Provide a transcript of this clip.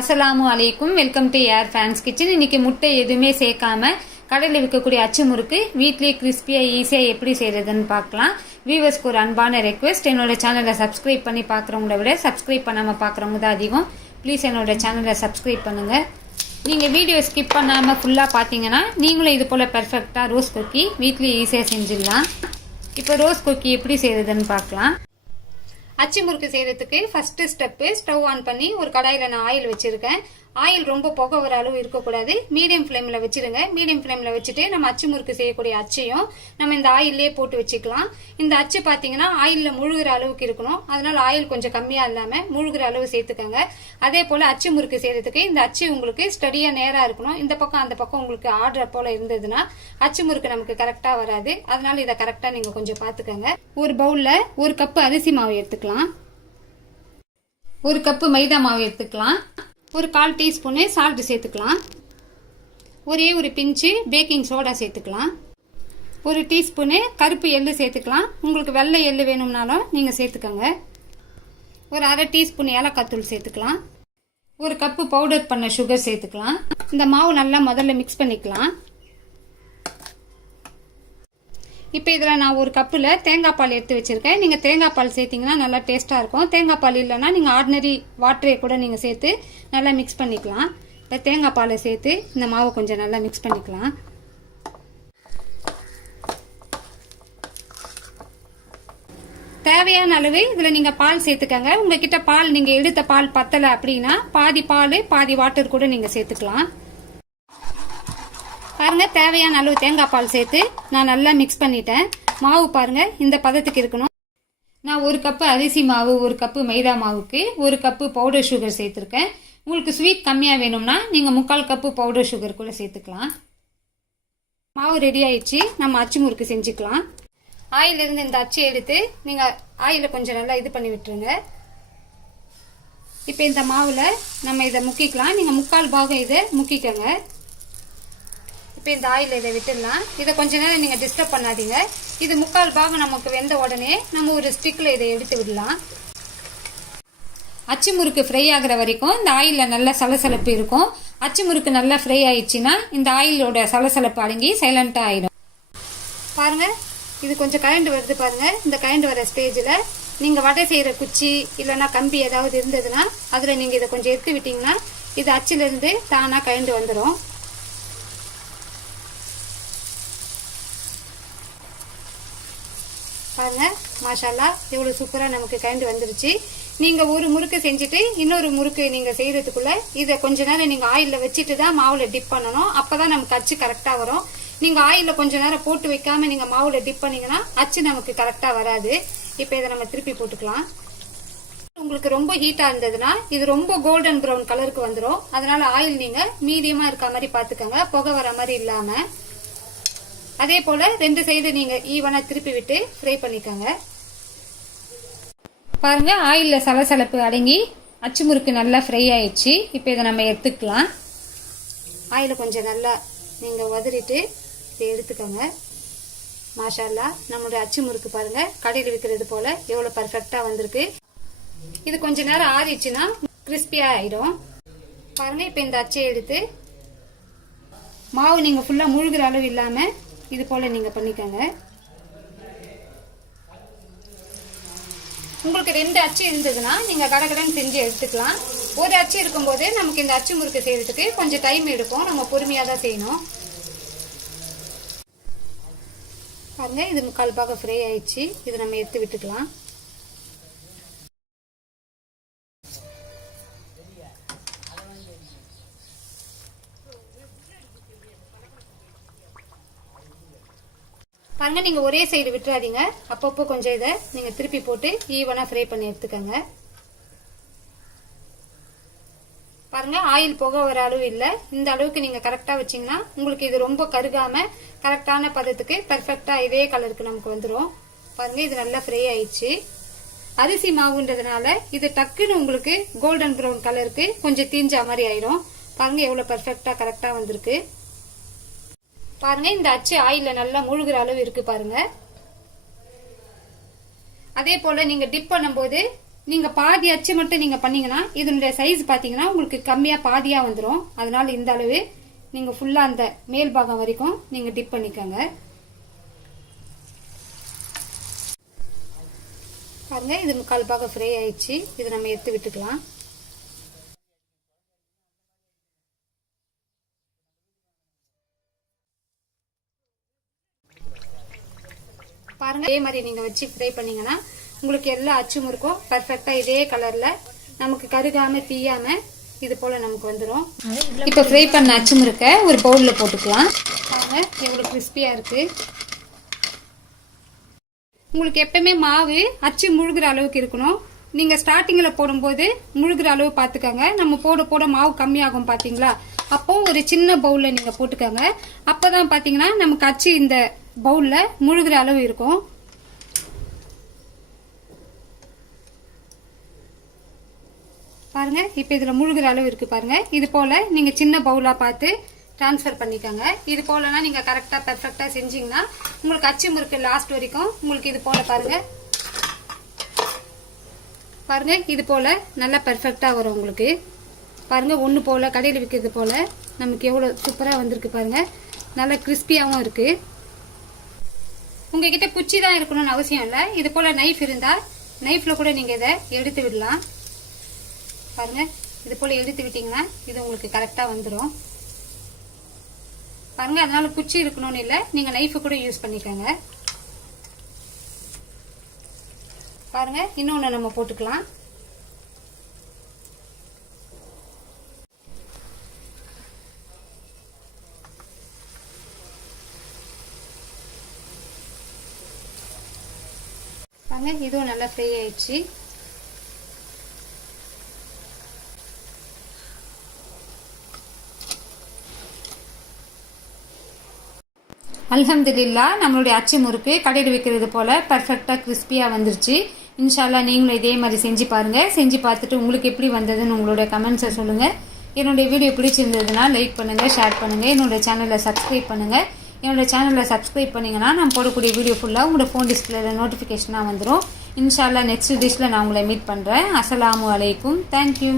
அஸ்லாமு அலைக்கும். Welcome to air fans kitchen இன்னைக்கு முட்டை எதுவுமே சேர்க்காம கடையில் விற்கக்கூடிய அச்சு முறுக்கு வீட்லேயே கிறிஸ்பியாக ஈஸியாக எப்படி செய்கிறதுன்னு பார்க்கலாம். வியூவர்ஸ்க்கு ஒரு அன்பான ரெக்வெஸ்ட் என்னோட சேனலை சப்ஸ்கிரைப் பண்ணி பார்க்குறவங்கள விட சப்ஸ்கிரைப் பண்ணாமல் பார்க்குறவங்க தான் அதிகம். ப்ளீஸ் என்னோட சேனலை சப்ஸ்கிரைப் பண்ணுங்கள் நீங்கள் வீடியோ ஸ்கிப் பண்ணாமல் ஃபுல்லாக பார்த்தீங்கன்னா நீங்களும் இது போல் பெர்ஃபெக்டாக ரோஸ் குக்கி வீட்லேயே ஈஸியாக செஞ்சிடலாம். இப்போ ரோஸ் குக்கி எப்படி செய்கிறதுன்னு பார்க்கலாம். அச்சு முறுக்கு செய்யறதுக்கு ஃபர்ஸ்ட் ஸ்டெப்பு ஸ்டவ் ஆன் பண்ணி ஒரு கடாயில் நான் ஆயில் வச்சிருக்கேன். ஆயில் ரொம்ப புகை வர அளவு இருக்கக்கூடாது. மீடியம் ஃப்ளேமில் வச்சிருங்க. மீடியம் ஃப்ளேமில் வச்சுட்டு நம்ம அச்சு முறுக்கு செய்யக்கூடிய அச்சையும் நம்ம இந்த ஆயிலே போட்டு வச்சுக்கலாம். இந்த அச்சு பார்த்தீங்கன்னா ஆயிலில் முழுகிற அளவுக்கு இருக்கணும். அதனால் ஆயில் கொஞ்சம் கம்மியாக இல்லாமல் முழுகிற அளவு சேர்த்துக்கோங்க. அதே போல் அச்சு முறுக்கு செய்கிறதுக்கு இந்த அச்சு உங்களுக்கு ஸ்டடியாக நேராக இருக்கணும். இந்த பக்கம் அந்த பக்கம் உங்களுக்கு ஆர்டர் போல் இருந்ததுன்னா அச்சு முறுக்கு நமக்கு கரெக்டாக வராது. அதனால் இதை கரெக்டாக நீங்கள் கொஞ்சம் பார்த்துக்கோங்க ஒரு பவுலில் ஒரு கப்பு அரிசி மாவு எடுத்துக்கலாம். ஒரு கப்பு மைதா மாவு எடுத்துக்கலாம். ஒரு கால் டீஸ்பூனு சால்ட்டு சேர்த்துக்கலாம். ஒரே ஒரு பிஞ்சு பேக்கிங் சோடா சேர்த்துக்கலாம். ஒரு டீஸ்பூனு கருப்பு எள்ளு சேர்த்துக்கலாம். உங்களுக்கு வெள்ளை எள்ளு வேணும்னாலும் நீங்கள் சேர்த்துக்கோங்க. ஒரு அரை டீஸ்பூன் ஏலக்காய் தூள் சேர்த்துக்கலாம். ஒரு கப்பு பவுடர் பண்ண சுகர் சேர்த்துக்கலாம். இந்த மாவு நல்லா முதல்ல மிக்ஸ் பண்ணிக்கலாம். இப்போ இதில் நான் ஒரு கப்பில் தேங்காய் பால் எடுத்து வச்சுருக்கேன். நீங்கள் தேங்காய் பால் சேர்த்திங்கன்னா நல்லா டேஸ்ட்டாக இருக்கும். தேங்காய் பால் இல்லைன்னா நீங்கள் ஆர்டினரி வாட்டரை கூட நீங்கள் சேர்த்து நல்லா மிக்ஸ் பண்ணிக்கலாம். இப்போ தேங்காய் பாலை சேர்த்து இந்த மாவை கொஞ்சம் நல்லா மிக்ஸ் பண்ணிக்கலாம். தேவையான அளவு இதில் நீங்கள் பால் சேர்த்துக்கங்க. உங்ககிட்ட பால் நீங்கள் எடுத்த பால் பத்தலை அப்படின்னா பாதி பால் பாதி வாட்டர் கூட நீங்கள் சேர்த்துக்கலாம். பாருங்கள் தேவையான அளவு தேங்காய் பால் சேர்த்து நான் நல்லா மிக்ஸ் பண்ணிட்டேன். மாவு பாருங்கள் இந்த பதத்துக்கு இருக்கணும். நான் ஒரு கப்பு அரிசி மாவு ஒரு கப்பு மைதா மாவுக்கு ஒரு கப்பு பவுடர் சுகர் சேர்த்துருக்கேன். உங்களுக்கு ஸ்வீட் கம்மியாக வேணும்னா நீங்கள் முக்கால் கப்பு பவுடர் சுகர் கூட சேர்த்துக்கலாம். மாவு ரெடி ஆயிடுச்சு நம்ம அச்சு முறுக்கு செஞ்சுக்கலாம். ஆயிலிருந்து இந்த அச்சு எடுத்து நீங்கள் ஆயிலில் கொஞ்சம் நல்லா இது பண்ணி விட்டுருங்க. இப்போ இந்த மாவில் நம்ம இதை முக்கிக்கலாம். நீங்கள் முக்கால் பாகம் இதை முக்கிக்கோங்க. இப்போ இந்த ஆயில் இதை விட்டுடலாம். இதை கொஞ்ச நேரம் நீங்கள் டிஸ்டர்ப் பண்ணாதீங்க. இது முக்கால் பாகம் நமக்கு வெந்த உடனே நம்ம ஒரு ஸ்டிக்கில் இதை எடுத்து விடலாம். அச்சு முறுக்கு ஃப்ரை ஆகிற வரைக்கும் இந்த ஆயிலில் நல்ல சலசலப்பு இருக்கும். அச்சு முறுக்கு நல்லா ஃப்ரை ஆயிடுச்சுன்னா இந்த ஆயிலோட சலசலப்பு அடங்கி சைலண்ட்டாக ஆயிடும். பாருங்கள் இது கொஞ்சம் கரண்ட் வருது பாருங்கள் இந்த கரண்ட் வர ஸ்டேஜில் நீங்கள் வடை செய்கிற குச்சி இல்லைன்னா கம்பி ஏதாவது இருந்ததுன்னா அதில் நீங்கள் இதை கொஞ்சம் எடுத்து விட்டிங்கன்னா இது அச்சிலிருந்து தானாக கரண்ட் வந்துடும் பாருங்கள் மாஷாலா எவ்வளோ சூப்பராக நமக்கு கரண்ட் வந்துருச்சு. நீங்கள் ஒரு முறுக்கு செஞ்சுட்டு இன்னொரு முறுக்கு நீங்கள் செய்கிறதுக்குள்ளே இதை கொஞ்ச நேரம் நீங்கள் ஆயிலில் வச்சுட்டு தான் மாவில் டிப் பண்ணணும். அப்பதான் நமக்கு அச்சு கரெக்டாக வரும். நீங்கள் ஆயிலில் கொஞ்ச நேரம் போட்டு வைக்காமல் நீங்கள் மாவில் டிப் பண்ணிங்கன்னா அச்சு நமக்கு கரெக்டாக வராது. இப்போ இதை நம்ம திருப்பி போட்டுக்கலாம். உங்களுக்கு ரொம்ப ஹீட்டா இருந்ததுன்னா இது ரொம்ப கோல்டன் ப்ரௌன் கலருக்கு வந்துடும் அதனால ஆயில் நீங்க மீடியமா இருக்க மாதிரி பாத்துக்கோங்க புகை வர மாதிரி இல்லாம. அதே போல ரெண்டு சைடு நீங்க ஈவனா திருப்பி விட்டு ஃப்ரை பண்ணிக்கோங்க. பாருங்க ஆயில்ல சலசலப்பு அடங்கி அச்சு முறுக்கு நல்லா ஃப்ரை ஆயிடுச்சு. இப்போ இதை நம்ம எடுத்துக்கலாம். ஆயில கொஞ்சம் நல்லா நீங்க உதறிட்டு இதை எடுத்துக்கோங்க. மாஷால்லா நம்மளுடைய அச்சு முறுக்கு பாருங்க கடையில் விற்கிறது போல எவ்வளோ பர்ஃபெக்டாக வந்திருக்கு. இது கொஞ்ச நேரம் ஆறிடுச்சுன்னா கிறிஸ்பியாக ஆயிடும். பாருங்க இப்போ இந்த அச்சை எடுத்து மாவு நீங்கள் ஃபுல்லாக முழுகிற அளவு இல்லாமல் இது போல் நீங்கள் பண்ணிக்கோங்க. உங்களுக்கு ரெண்டு அச்சு இருந்ததுன்னா நீங்கள் கடகடன் செஞ்சு எடுத்துக்கலாம். ஒரு அச்சு இருக்கும்போது நமக்கு இந்த அச்சு முறுக்கு செய்கிறதுக்கு கொஞ்சம் டைம் எடுக்கும் நம்ம பொறுமையாக தான் செய்யணும். பாருங்கள் இது முக்கால் பாக ஃப்ரை ஆயிடுச்சு. இது நம்ம எடுத்து விட்டுக்கலாம். பாருங்க நீங்க ஒரே சைடு விட்டுறாதீங்க. அப்பப்போ கொஞ்சம் இதை நீங்க திருப்பி போட்டு ஈவனா ஃப்ரை பண்ணி எடுத்துக்கோங்க. பாருங்க ஆயில் போக வர அளவு இல்லை. இந்த அளவுக்கு நீங்க கரெக்டா வச்சீங்கன்னா உங்களுக்கு இது ரொம்ப கருகாம கரெக்டான பதத்துக்கு பெர்ஃபெக்டா இதே கலருக்கு நமக்கு வந்துடும் பாருங்க இது நல்லா ஃப்ரை ஆயிடுச்சு. அரிசி மாவுன்றதுனால இது டக்குன்னு உங்களுக்கு கோல்டன் ப்ரௌன் கலருக்கு கொஞ்சம் தீஞ்சா மாதிரி ஆயிடும் பாருங்க எவ்வளவு பெர்ஃபெக்டா கரெக்டா வந்திருக்கு. பாருங்க இந்த அச்சு ஆயில நல்லா முழுகிற அளவு இருக்கு பாருங்க. அதே போல நீங்க டிப் பண்ணும்போது நீங்கள் பாதி அச்சு மட்டும் நீங்கள் பண்ணீங்கன்னா இதனுடைய சைஸ் பார்த்தீங்கன்னா உங்களுக்கு கம்மியாக பாதியாக வந்துடும் அதனால இந்த அளவு நீங்கள் ஃபுல்லாக அந்த மேல் பாகம் வரைக்கும் நீங்கள் டிப் பண்ணிக்கோங்க. பாருங்க இது முக்கால் பாகம் ஃப்ரை ஆயிடுச்சு. இது நம்ம எடுத்து விட்டுக்கலாம். பாருங்க. இதே மாதிரி நீங்க வச்சு ஃப்ரை பண்ணீங்கன்னா உங்களுக்கு எல்லா அச்சும் இருக்கும். பர்ஃபெக்டா இதே கலர்ல நமக்கு கருகாம தீயாம இது போல நமக்கு வந்துடும் இப்போ ஃப்ரை பண்ண அச்சும் இருக்க ஒரு பவுல்ல போட்டுக்கலாம். பாருங்க எவ்வளவு கிறிஸ்பியா இருக்கு. உங்களுக்கு எப்பவுமே மாவு அச்சு முழுகிற அளவுக்கு இருக்கணும். நீங்க ஸ்டார்டிங்ல போடும்போது முழுகிற அளவு பாத்துக்கோங்க. நம்ம போட போட மாவு கம்மியாகும் பாத்தீங்களா? அப்போ ஒரு சின்ன பவுல்ல நீங்க போட்டுக்கோங்க. அப்பதான் பாத்தீங்கன்னா நமக்கு அச்சு இந்த பவுலில் முழுகிற அளவு இருக்கும். பாருங்கள் இப்போ இதில் முழுகிற அளவு இருக்குது பாருங்கள் இது போல் நீங்கள் சின்ன பவுலாக பார்த்து ட்ரான்ஸ்ஃபர் பண்ணிக்கோங்க. இது போலனா நீங்கள் கரெக்டாக பெர்ஃபெக்டா செஞ்சீங்கன்னா உங்களுக்கு அச்சு முறுக்கு லாஸ்ட் வரைக்கும். உங்களுக்கு இது போல் பாருங்கள் பாருங்கள் இது போல் நல்லா பெர்ஃபெக்டா வரும் உங்களுக்கு. பாருங்கள் ஒன்று போல் கடையில் விற்கிறது போல் நமக்கு எவ்வளோ சூப்பராக வந்திருக்கு பாருங்கள் நல்லா கிறிஸ்பியாகவும் இருக்குது உங்ககிட்ட குச்சி தான் இருக்கணும்னு அவசியம் இல்லை. இது போல் நைஃப் இருந்தால் நைஃப்பில் கூட நீங்கள் இதை எடுத்து விடலாம். பாருங்கள் இது போல் எடுத்து விட்டிங்கன்னா இது உங்களுக்கு கரெக்டாக வந்துடும் பாருங்கள் அதனால் குச்சி இருக்கணும்னு இல்லை நீங்கள் நைஃப் கூட யூஸ் பண்ணிக்கோங்க. பாருங்கள் இன்னொன்று நம்ம போட்டுக்கலாம். பாருங்க. இதுவும் நல்லா ஃப்ரை ஆயிடுச்சு. அல்ஹம்துலில்லா நம்மளுடைய அச்சு முறுக்கு கடையில் வைக்கிறது போல் பர்ஃபெக்டாக கிறிஸ்பியாக வந்துருச்சு. இன்ஷால்லா நீங்களும் இதே மாதிரி செஞ்சு பாருங்கள் செஞ்சு பார்த்துட்டு உங்களுக்கு எப்படி வந்ததுன்னு உங்களுடைய கமெண்ட்ஸை சொல்லுங்கள் என்னுடைய வீடியோ பிடிச்சிருந்ததுன்னா லைக் பண்ணுங்கள் ஷேர் பண்ணுங்கள் என்னோட சேனலை சப்ஸ்கிரைப் பண்ணுங்கள் என்னோட சேனலை சப்ஸ்கிரைப் பண்ணிங்கன்னா நான் போடக்கூடிய வீடியோ ஃபுல்லாக உங்களோட ஃபோன் டிஸ்பிளேல நோட்டிஃபிகேஷனாக வந்துடும் இன்ஷால்லா நெக்ஸ்ட் டிஷ்ல நான் உங்களை மீட் பண்ணுறேன் அஸ்லாம் அலைக்கும். தேங்க்யூ